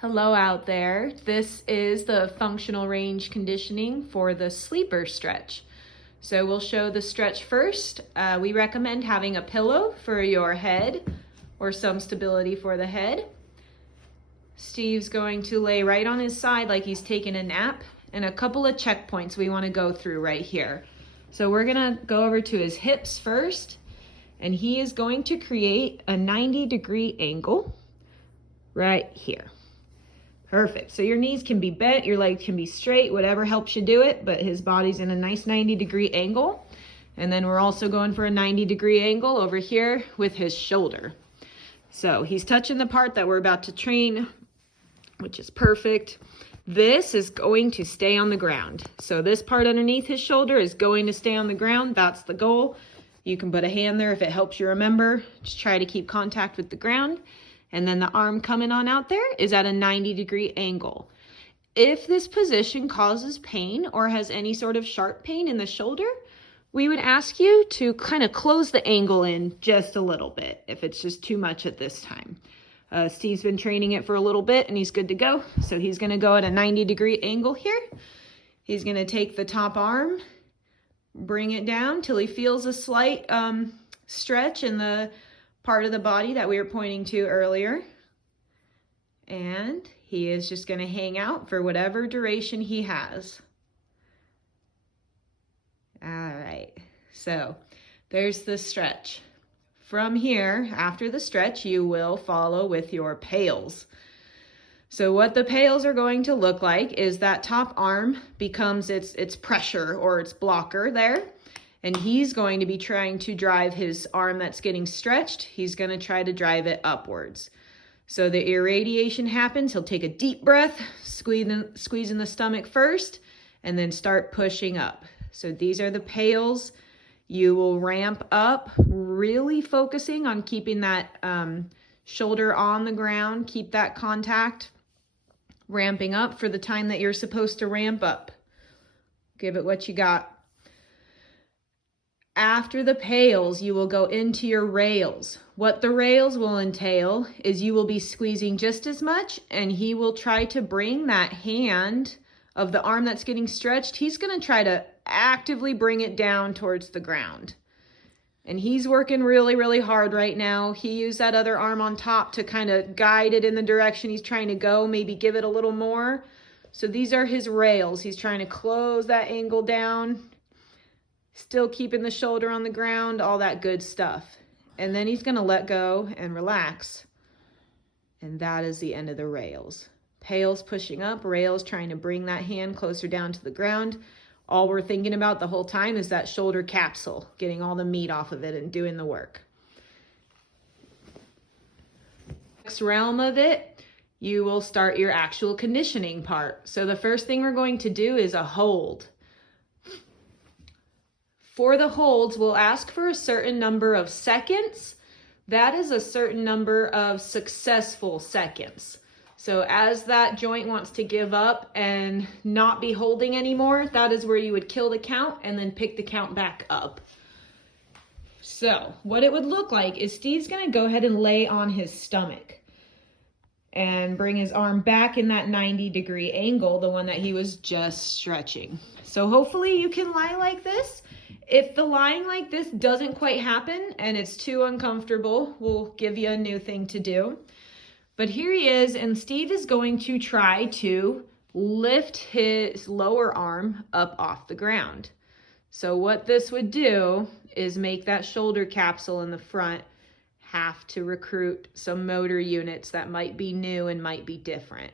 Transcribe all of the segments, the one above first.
Hello out there. This is the functional range conditioning for the sleeper stretch. So we'll show the stretch first. We recommend having a pillow for your head or some stability for the head. Steve's going to lay right on his side like he's taking a nap, and a couple of checkpoints we want to go through right here. So we're gonna go over to his hips first, and he is going to create a 90-degree angle right here. Perfect. So your knees can be bent, your legs can be straight, whatever helps you do it, but his body's in a nice 90-degree angle. And then we're also going for a 90-degree angle over here with his shoulder. So he's touching the part that we're about to train, which is perfect. This is going to stay on the ground. So this part underneath his shoulder is going to stay on the ground. That's the goal. You can put a hand there if it helps you remember. Just try to keep contact with the ground. And then the arm coming on out there is at a 90-degree angle. If this position causes pain or has any sort of sharp pain in the shoulder, we would ask you to kind of close the angle in just a little bit if it's just too much at this time. Steve's been training it for a little bit and he's good to go. So he's gonna go at a 90-degree angle here. He's gonna take the top arm, bring it down till he feels a slight stretch in the part of the body that we were pointing to earlier. And he is just going to hang out for whatever duration he has. All right, so there's the stretch. From here, after the stretch, you will follow with your pails. So what the pails are going to look like is that top arm becomes its pressure or its blocker there. And he's going to be trying to drive his arm that's getting stretched. He's going to try to drive it upwards. So the irradiation happens. He'll take a deep breath, squeeze in the stomach first, and then start pushing up. So these are the pails. You will ramp up, really focusing on keeping that shoulder on the ground. Keep that contact, ramping up for the time that you're supposed to ramp up. Give it what you got. After the pails, you will go into your rails. What the rails will entail is you will be squeezing just as much, and he will try to bring that hand of the arm that's getting stretched. He's going to try to actively bring it down towards the ground. And he's working really, really hard right now. He used that other arm on top to kind of guide it in the direction he's trying to go, maybe give it a little more. So these are his rails. He's trying to close that angle down. Still keeping the shoulder on the ground, all that good stuff. And then he's going to let go and relax. And that is the end of the rails. Pails pushing up, rails trying to bring that hand closer down to the ground. All we're thinking about the whole time is that shoulder capsule, getting all the meat off of it and doing the work. Next realm of it, you will start your actual conditioning part. So the first thing we're going to do is a hold. For the holds, we'll ask for a certain number of seconds. That is a certain number of successful seconds. So as that joint wants to give up and not be holding anymore, that is where you would kill the count and then pick the count back up. So what it would look like is Steve's going to go ahead and lay on his stomach and bring his arm back in that 90-degree angle, the one that he was just stretching. So hopefully you can lie like this. If the lying like this doesn't quite happen and it's too uncomfortable, we'll give you a new thing to do. But here he is, and Steve is going to try to lift his lower arm up off the ground. So what this would do is make that shoulder capsule in the front have to recruit some motor units that might be new and might be different.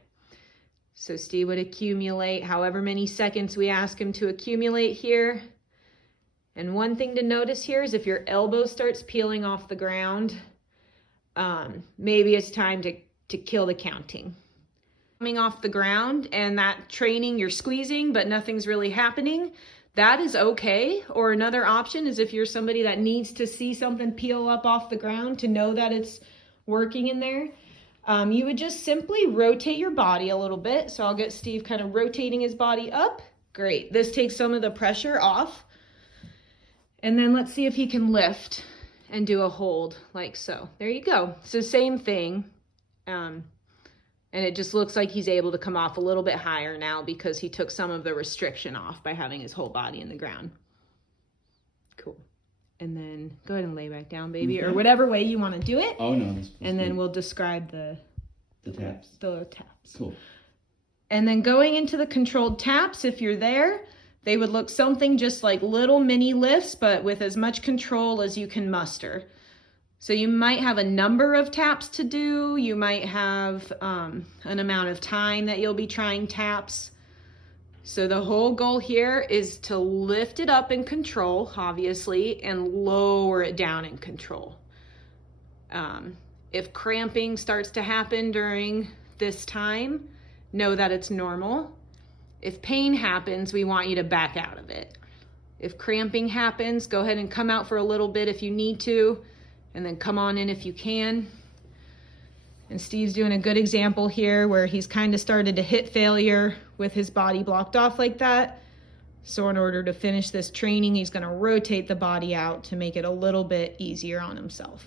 So Steve would accumulate however many seconds we ask him to accumulate here. And one thing to notice here is if your elbow starts peeling off the ground, maybe it's time to kill the counting. Coming off the ground and that training, you're squeezing, but nothing's really happening, that is okay. Or another option is if you're somebody that needs to see something peel up off the ground to know that it's working in there, you would just simply rotate your body a little bit. So I'll get Steve kind of rotating his body up. Great. This takes some of the pressure off. And then let's see if he can lift and do a hold like so. There you go. So same thing. And it just looks like he's able to come off a little bit higher now because he took some of the restriction off by having his whole body in the ground. Cool. And then go ahead and lay back down, baby, or whatever way you want to do it. Oh, no. That's and then we'll describe the taps. The taps. Cool. And then going into the controlled taps, if you're there, they would look something just like little mini lifts, but with as much control as you can muster. So you might have a number of taps to do. You might have an amount of time that you'll be trying taps. So the whole goal here is to lift it up in control, obviously, and lower it down in control. If cramping starts to happen during this time, know that it's normal. If pain happens, we want you to back out of it. If cramping happens, go ahead and come out for a little bit if you need to, and then come on in if you can. And Steve's doing a good example here where he's kind of started to hit failure with his body blocked off like that. So in order to finish this training, he's going to rotate the body out to make it a little bit easier on himself.